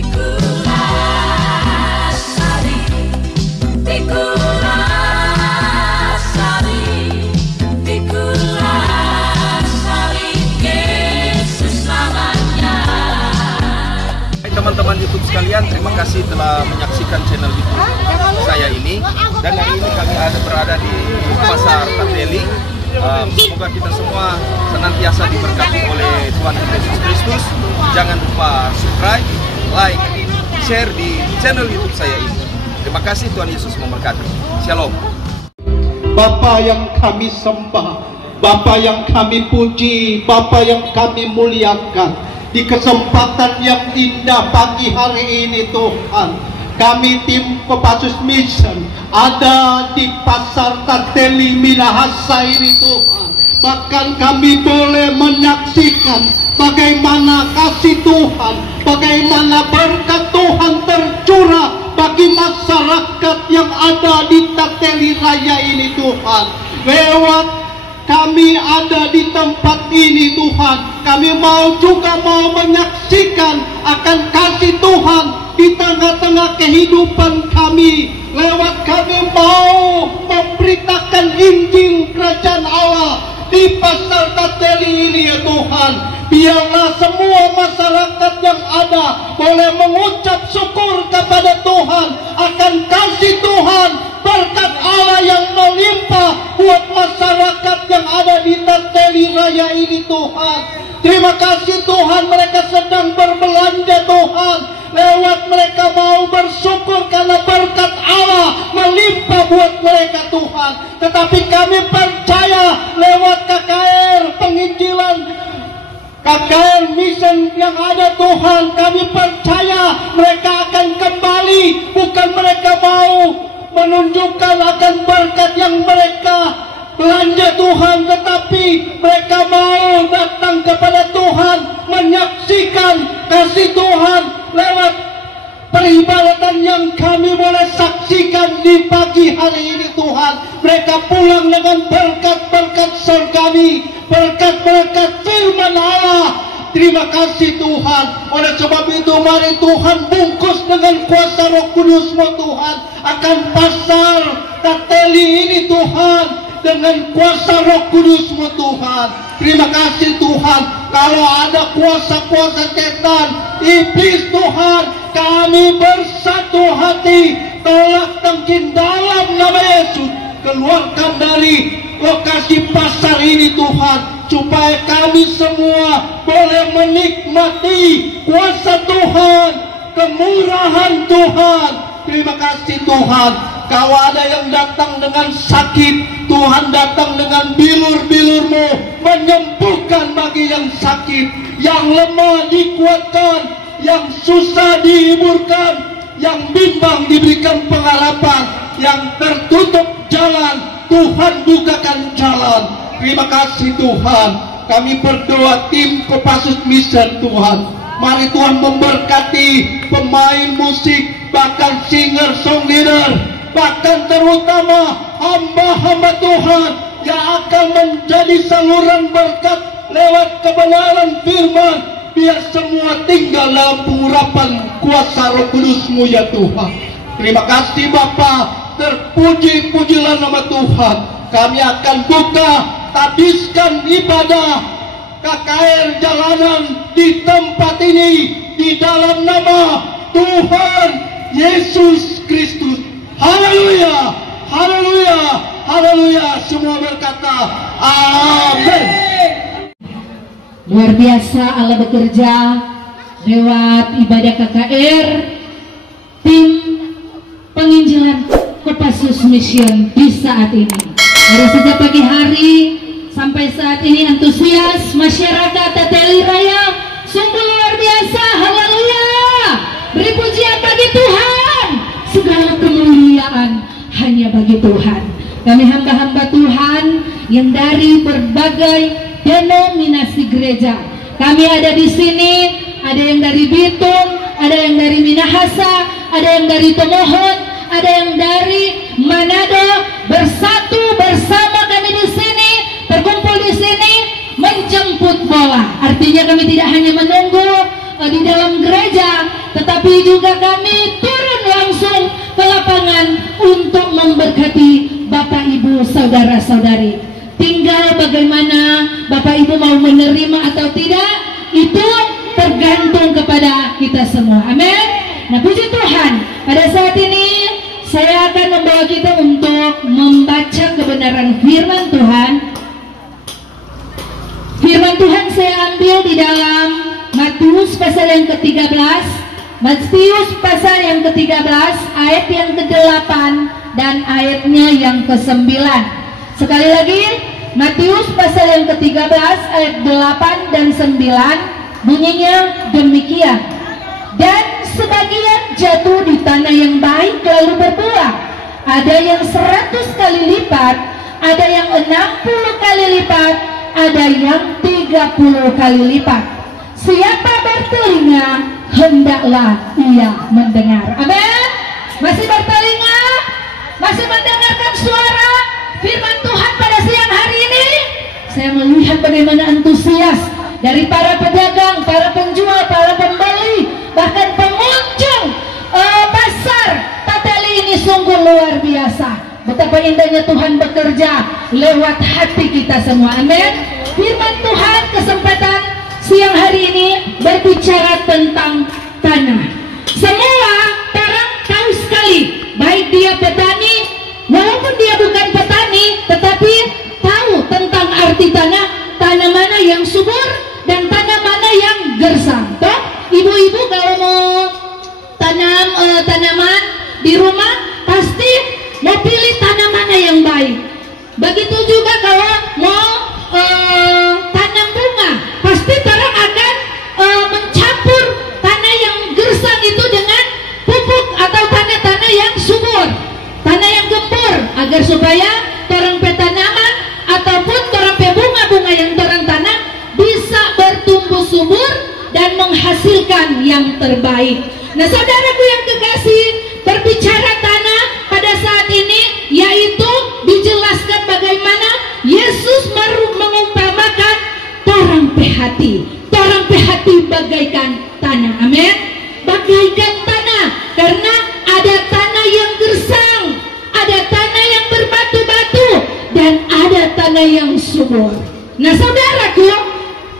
Teman-teman YouTube sekalian, terima kasih telah menyaksikan channel YouTube saya ini. Dan hari ini kami berada di Pasar Kateli. Semoga kita semua senantiasa diberkati oleh Tuhan Yesus Kristus. Jangan lupa subscribe, like, share di channel YouTube saya ini. Terima kasih, Tuhan Yesus memberkati. Shalom. Bapa yang kami sembah, Bapa yang kami puji, Bapa yang kami muliakan. Di kesempatan yang indah pagi hari ini Tuhan, kami tim Kopassus Mission ada di Pasar Kateli Minahasa ini Tuhan. Bahkan kami boleh menyaksikan bagaimana kasih Tuhan, bagaimana berkat Tuhan tercurah bagi masyarakat yang ada di Kateli Raya ini Tuhan. Lewat kami ada di tempat ini Tuhan, kami juga mau menyaksikan akan kasih Tuhan di tengah-tengah kehidupan kami. Lewat kami mau memberitakan Injil Kerajaan Allah di Pasar Kateli ini ya Tuhan. Biarlah semua masyarakat yang ada boleh mengucap syukur kepada Tuhan akan kasih Tuhan, berkat Allah yang melimpah buat masyarakat yang ada di Kateli Raya ini Tuhan. Terima kasih Tuhan, mereka sedang berbelanja Tuhan. Lewat mereka mau bersyukur karena berkat Allah melimpah buat mereka Tuhan. Tetapi kami percaya lewat KKR penginjilan, KKR mission yang ada Tuhan, kami percaya mereka akan kembali. Bukan mereka mau menunjukkan akan berkat yang mereka belanja Tuhan, tetapi mereka mau datang kepada Tuhan, menyaksikan kasih Tuhan lewat peribadatan yang kami boleh saksikan di pagi hari ini Tuhan. Mereka pulang dengan berkat-berkat surgawi, berkat-berkat firman Allah. Terima kasih Tuhan. Oleh sebab itu mari Tuhan bungkus dengan kuasa Roh Kudus-Mu Tuhan akan pasar Kateli ini Tuhan, dengan kuasa Roh Kudus-Mu Tuhan. Terima kasih Tuhan. Kalau ada kuasa-kuasa setan, iblis Tuhan, kami bersatu hati, tolak tengking dalam nama Yesus. Keluarkan dari lokasi pasar ini Tuhan, supaya kami semua boleh menikmati kuasa Tuhan, kemurahan Tuhan. Terima kasih Tuhan. Kalau ada yang datang dengan sakit, Tuhan datang dengan bilur-bilur-Mu, menyembuhkan bagi yang sakit, yang lemah dikuatkan, yang susah dihiburkan, yang bimbang diberikan pengharapan, yang tertutup jalan, Tuhan bukakan jalan. Terima kasih Tuhan. Kami berdoa tim Kopassus Mission Tuhan. Mari Tuhan memberkati pemain musik, bahkan singer songwriter, bahkan terutama hamba-hamba Tuhan yang akan menjadi saluran berkat lewat kebenaran firman. Biar semua tinggal dalam pengurapan kuasa Roh Kudus-Mu ya Tuhan. Terima kasih Bapa. Terpuji-pujilah nama Tuhan. Kami akan buka, habiskan ibadah KKR jalanan di tempat ini di dalam nama Tuhan Yesus Kristus. Haleluya, haleluya, haleluya. Semua berkata amin. Luar biasa Allah bekerja lewat ibadah KKR, tim penginjilan Kopassus Mission di saat ini. Dari sejak pagi hari sampai saat ini antusias masyarakat Kateli Raya sungguh luar biasa. Haleluya. Beri pujian bagi Tuhan. Segala kemuliaan hanya bagi Tuhan. Kami hamba-hamba Tuhan yang dari berbagai denominasi gereja. Kami ada di sini, ada yang dari Bitung, ada yang dari Minahasa, ada yang dari Tomohon, ada yang dari Manado. Bersatu bersama kami di sini, berkumpul di sini menjemput bola. Artinya kami tidak hanya menunggu di dalam gereja, tetapi juga kami turun langsung ke lapangan untuk memberkati Bapak Ibu saudara-saudari. Tinggal bagaimana Bapak Ibu mau menerima atau tidak, itu tergantung kepada kita semua. Amin. Nah, puji Tuhan, pada saat ini saya akan membawa kita untuk membaca kebenaran firman Tuhan. Firman Tuhan saya ambil di dalam Matius pasal yang ke-13, Matius pasal yang ke-13 ayat yang ke-8 dan ayatnya yang ke-9. Sekali lagi, Matius pasal yang ke-13 ayat 8 dan 9 bunyinya demikian. Dan sebagian jatuh di tanah yang baik lalu berbuah, ada yang 100 kali lipat, ada yang 60 kali lipat, ada yang 30 kali lipat. Siapa bertelinga, hendaklah ia mendengar. Amin. Masih bertelinga? Masih mendengarkan suara firman Tuhan pada siang hari ini? Saya melihat bagaimana antusias dari para pedagang, para penjual, para pembeli, bahkan pengunjung pasar Tateli ini sungguh luar biasa. Betapa indahnya Tuhan bekerja lewat hati kita semua. Amin. Firman Tuhan kesempatan siang hari ini berbicara tentang tanah. Semua orang tahu sekali, baik dia petani, walaupun dia bukan petani, tetapi tahu tentang arti tanah. Tanah mana yang subur dan tanah mana yang gersang. Toh, ibu-ibu kalau mau tanam tanaman di rumah pasti mau pilih tanah mana yang baik. Begitu juga kalau mau tanam bunga, pasti orang akan mencampur tanah yang gersang itu dengan pupuk atau tanah-tanah yang subur, tanah yang gembur, agar supaya orang petanaman ataupun orang bunga-bunga yang orang tanam bisa bertumbuh subur dan menghasilkan yang terbaik. Nah, saudaraku yang kekasih, berbicara tanah pada saat ini yaitu dijelaskan bagaimana Yesus mengumpamakan torang pehati. Torang pehati bagaikan tanah. Amin. Bagaikan tanah, karena ada tanah yang gersang, ada tanah yang berbatu-batu, dan ada tanah yang subur. Nah, saudaraku,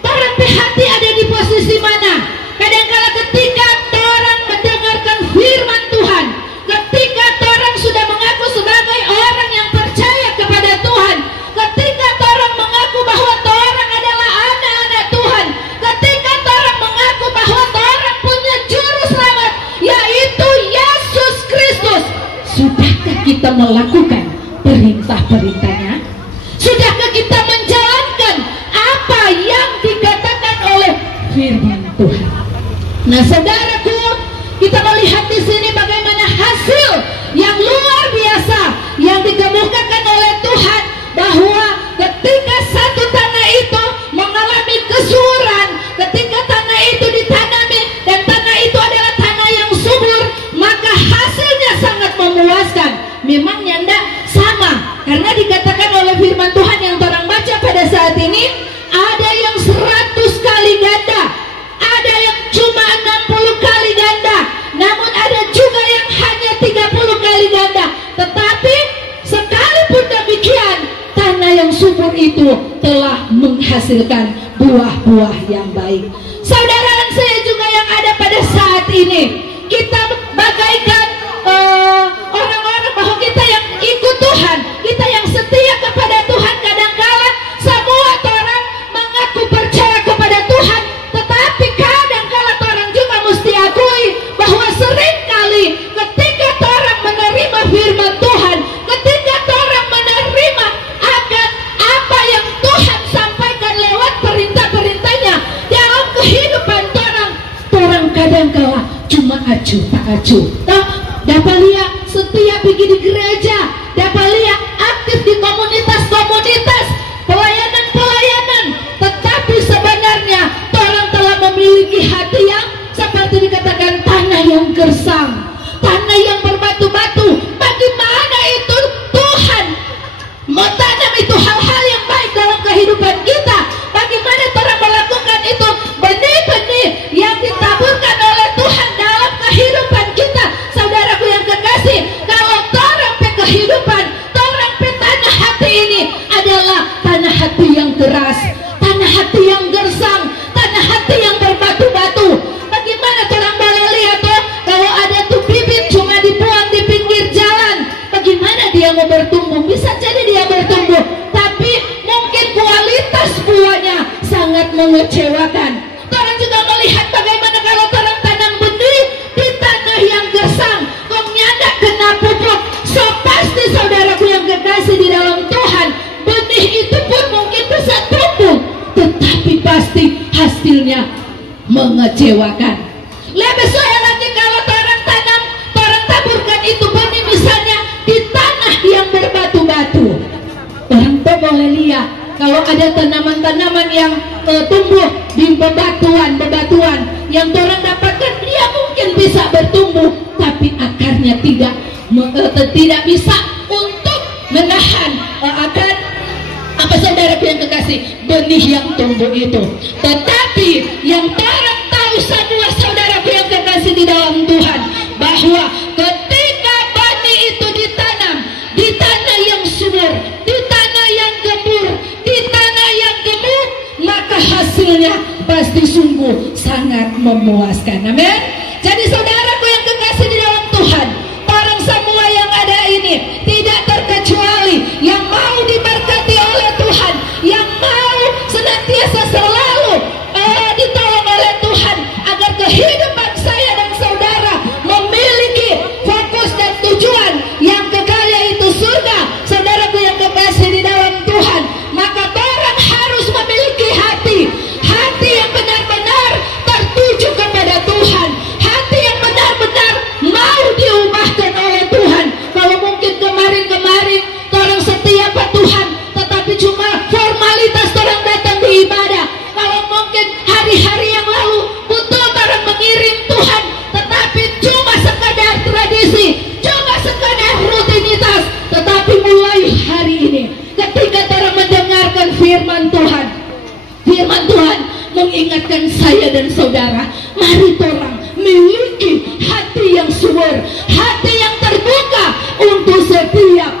torang pehati ada di posisi mana? Kadangkala ketika torang mendengarkan firman Tuhan, ketika torang sudah mengaku sebagai orang yang percaya kepada Tuhan, ketika torang mengaku bahwa torang adalah anak-anak Tuhan, ketika torang mengaku bahwa torang punya juru selamat, yaitu Yesus Kristus, sudahkah kita melakukan perintah-perintahnya? Sudahkah kita menjalankan apa yang dikatakan oleh firman Tuhan? Nah, saudaraku, kita melihat di sini bagaimana hasil yang luar biasa yang dikemukakan oleh Tuhan, bahwa ketika satu tanah itu mengalami kesuburan, ketika tanah itu ditanami dan tanah itu adalah tanah yang subur, maka hasilnya sangat memuaskan. Memangnya enggak sama, karena dikatakan oleh firman Tuhan yang orang baca pada saat ini, ada yang 100 kali ganda, ada yang cuma 60 kali ganda, namun ada juga yang hanya 30 kali ganda. Tetapi sekalipun demikian, tanah yang subur itu telah menghasilkan buah-buah yang baik. Saudara dan saya juga yang ada pada saat ini, kita bagaikan orang-orang bahwa kita yang ikut Tuhan, kita yang setia kepada Tuhan. Kadangkala semua orang mengaku percaya kepada Tuhan, tetapi kadangkala orang juga mesti akui bahwa seringkali ketika orang menerima firman Tuhan, ketika orang menerima akan apa yang Tuhan sampaikan lewat perintah-perintahnya dalam kehidupan orang kadangkala cuma acu tak acu. Dapat lihat setia pergi di gereja, dapat lihat aktif di komunitas-komunitas, pelayanan-pelayanan, tetapi sebenarnya orang telah memiliki hati yang seperti dikatakan tanah yang gersang, tanah yang berbatu-batu. Bagaimana itu Tuhan menanam itu hal-hal yang baik dalam kehidupan kita? Bagaimana orang melakukan itu benih-benih yang ditaburkan oleh Tuhan dalam kehidupan mengecewakan. Orang juga melihat bagaimana kalau orang tanam benih di tanah yang gersang, kok nyandak kena pupuk. So pasti saudaraku yang kekasih di dalam Tuhan, benih itu pun mungkin bisa tumbuh, tetapi pasti hasilnya mengecewakan. Lebih saya lagi kalau orang tanam, orang taburkan itu benih misalnya di tanah yang berbatu-batu. Orang tuh boleh lihat kalau ada tanaman-tanaman yang tumbuh di bebatuan yang orang dapatkan, dia mungkin bisa bertumbuh, tapi akarnya tidak bisa untuk menahan akan apa saudaraku yang kekasih, benih yang tumbuh itu. Tetapi yang orang tahu semua saudaraku yang kekasih di dalam Tuhan, bahwa ketika benih itu ditanam di tanah yang subur, di tanah yang gembur, di tanah yang gemuk, maka hasilnya pasti sungguh sangat memuaskan. Amin. Jadi saudaraku yang kekasih di dalam Tuhan, orang semua yang ada ini tidak terkecuali yang mau diberkati oleh Tuhan, yang mau senantiasa selalu ditolong oleh Tuhan agar kehidupan saya dan saudara memiliki fokus dan tujuan yang kekal, yaitu surga. Saudaraku yang kekasih di dalam Tuhan, maka orang harus memiliki hati yang benar-benar tertuju kepada Tuhan, hati yang benar-benar mau diubahkan oleh Tuhan. Kalau mungkin kemarin orang setia Pak Tuhan, tetapi cuma formalitas orang datang di ibadah. Kalau mungkin hari-hari yang lalu betul orang mengirim Tuhan, tetapi cuma sekadar tradisi, cuma sekadar rutinitas. Tetapi mulai hari ini, ketika orang mendengarkan firman Tuhan mengingatkan saya dan saudara, mari orang miliki hati yang subur, hati yang terbuka untuk setiap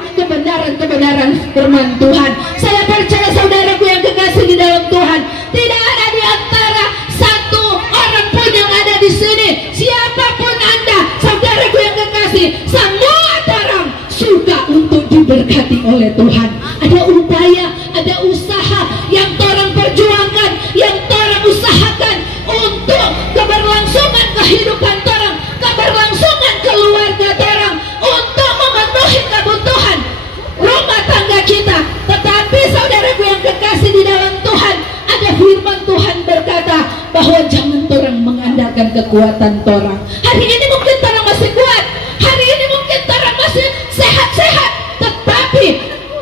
kebenaran firman Tuhan. Saya percaya saudaraku yang kekasih di dalam Tuhan, tidak ada di antara satu orang pun yang ada di sini, siapapun Anda, saudaraku yang kekasih, semua orang suka untuk diberkati oleh Tuhan. Ada upaya, ada usaha yang orang perjuangkan, yang orang usahakan untuk keberlangsungan kehidupan orang, keberlangsungan keluarga orang, untuk memenuhi kebutuhan rumah tangga kita. Tetapi saudaraku yang kekasih di dalam Tuhan, ada firman Tuhan berkata bahwa jangan orang mengandalkan kekuatan orang. Hari ini mungkin orang masih kuat, hari ini mungkin orang masih sehat-sehat, tetapi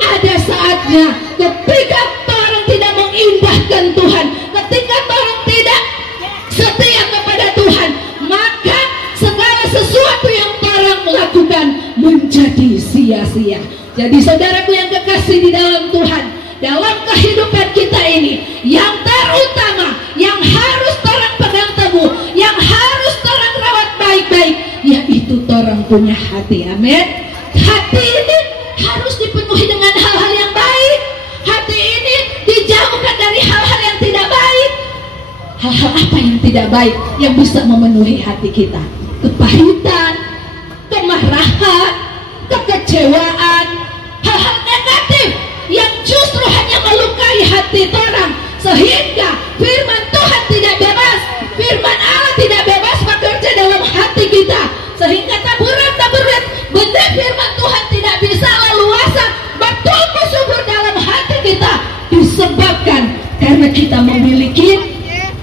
ada saatnya ketika orang tidak mengindahkan Tuhan, ketika orang tidak setia kepada Tuhan, maka segala sesuatu yang orang lakukan menjadi sia-sia. Jadi saudaraku yang kekasih di dalam Tuhan, dalam kehidupan kita ini, yang terutama, yang harus orang pegang teguh, yang harus orang rawat baik-baik, yaitu orang punya hati. Amin. Hati ini harus dipenuhi dengan hal-hal yang baik. Hati ini dijauhkan dari hal-hal yang tidak baik. Hal-hal apa yang tidak baik yang bisa memenuhi hati kita? Kepahitan, kemarahan, kekecewaan, hal-hal negatif yang justru hanya melukai hati orang, sehingga firman Tuhan tidak bebas, firman Allah tidak bebas bekerja dalam hati kita, sehingga taburan-taburan benih firman Tuhan tidak bisa leluasa bertumbuh subur dalam hati kita, disebabkan karena kita memiliki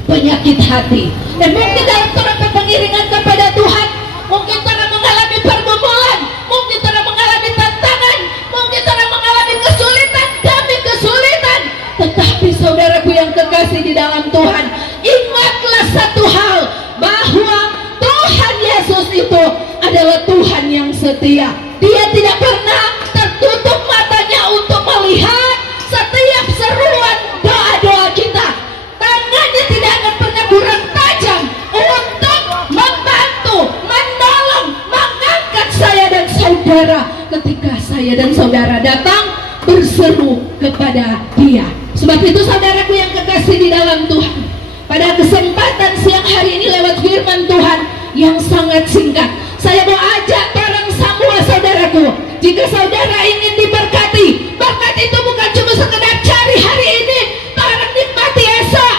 penyakit hati. Dan mungkin dalam pengiringan kepada Tuhan, mungkin orang mengalami pergumulan, mungkin orang mengalami tantangan, mungkin orang mengalami kesulitan demi kesulitan. Tetapi saudaraku yang kekasih di dalam Tuhan, ingatlah satu hal, bahwa Tuhan Yesus itu adalah Tuhan yang setia. Dia tidak pernah tertutup matanya untuk melihat setiap seruan doa-doa kita. Tangannya tidak akan pernah kurang tajam untuk membantu, menolong, mengangkat saya dan saudara ketika saya dan saudara datang berseru kepada Dia. Sebab itu saudaraku yang kekasih di dalam Tuhan, pada kesempatan siang hari ini lewat firman Tuhan yang sangat singkat, saya mau ajak orang semua saudaraku, jika saudara ingin diberkati, berkat itu bukan cuma sekedar cari hari ini, orang nikmati esok,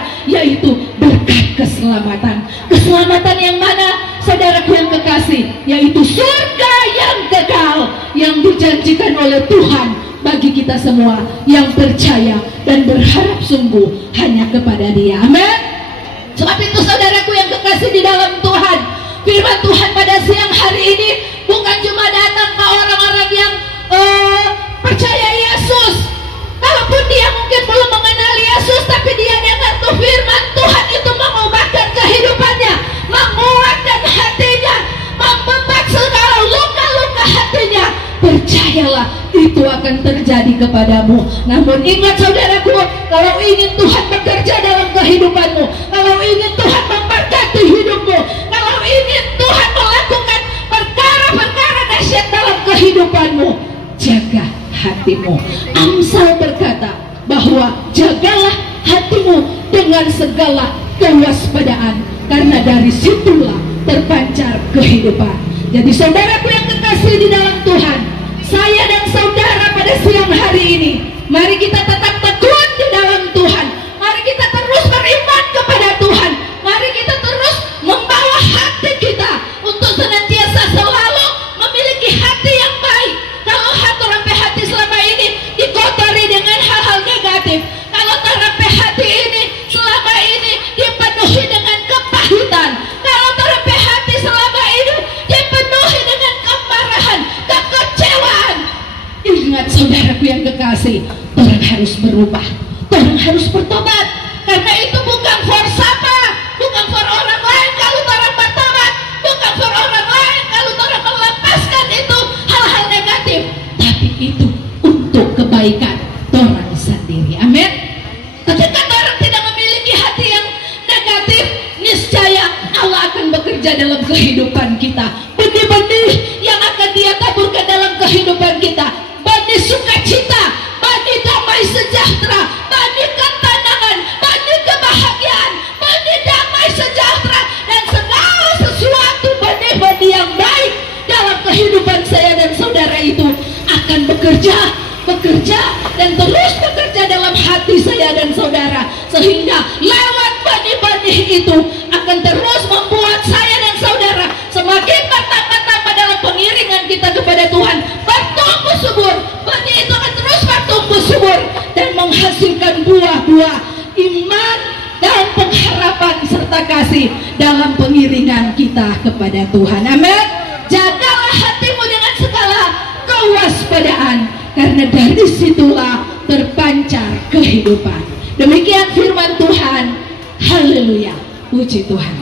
saudara, yaitu berkat keselamatan. Keselamatan yang mana, saudaraku yang kekasih? Yaitu surga yang kekal yang dijanjikan oleh Tuhan bagi kita semua yang percaya dan berharap sungguh hanya kepada Dia. Amin. Sebab itu saudaraku yang kekasih di dalam Tuhan, firman Tuhan pada siang hari ini bukan cuma datang ke orang-orang yang percaya Yesus. Kalaupun dia mungkin belum mengenal Yesus, tapi dia dengar tuh firman Tuhan itu mengubahkan kehidupannya, menguatkan hatinya, membebat segala luka-luka hatinya. Percayalah, itu akan terjadi kepadamu. Namun ingat saudaraku, kalau ingin Tuhan bekerja dalam kehidupanmu, kalau ingin Tuhan memberkati hidupmu, kalau ingin Tuhan melakukan perkara-perkara dahsyat dalam kehidupanmu, jaga hatimu. Amsal berkata bahwa jagalah hatimu dengan segala kewaspadaan, karena dari situlah terpancar kehidupan. Jadi saudaraku yang kekasih di dalam Tuhan, saya dan saudara pada siang hari ini, mari kita tetap teguh di dalam Tuhan. Mari kita terus beriman kepada Tuhan. Mari kita terus membawa hati kita untuk senantiasa selalu memiliki hati yang baik. Kalau hati selama ini dikotori dengan hal-hal negatif, kalau hati ini selama ini dipenuhi dengan kepahitan, kalau hati selama ini dipenuhi dengan kemarahan, kekecewaan, ingat saudaraku yang kekasih, orang harus berubah, orang harus bertobat. Karena itu bukan for siapa, bukan for orang lain kalau orang bertobat, bukan for orang lain kalau orang melepaskan itu hal-hal negatif, tapi itu untuk kebaikan orang sendiri. Amin. Ketika orang tidak memiliki hati yang negatif, niscaya Allah akan bekerja dalam kehidupan kita. Benih-benih yang akan Dia taburkan dalam kehidupan kita, benih sukacita, benih damai sejahtera, benih ketenangan, benih kebahagiaan, benih damai sejahtera, dan segala sesuatu benih-benih yang baik dalam kehidupan saya dan saudara itu akan bekerja dan terus bekerja dalam hati saya dan saudara, sehingga lewat benih-benih itu akan terus membuat saya dan saudara semakin bertambah-tambah dalam pengiringan kita kepada Tuhan, bertumbuh subur. Benih itu akan terus bertumbuh subur dan menghasilkan buah-buah iman dan pengharapan serta kasih dalam pengiringan kita kepada Tuhan. Amin. Jagalah hatimu dengan segala kewaspadaan, karena dari situlah terpancar kehidupan. Demikian firman Tuhan. Haleluya. Puji Tuhan.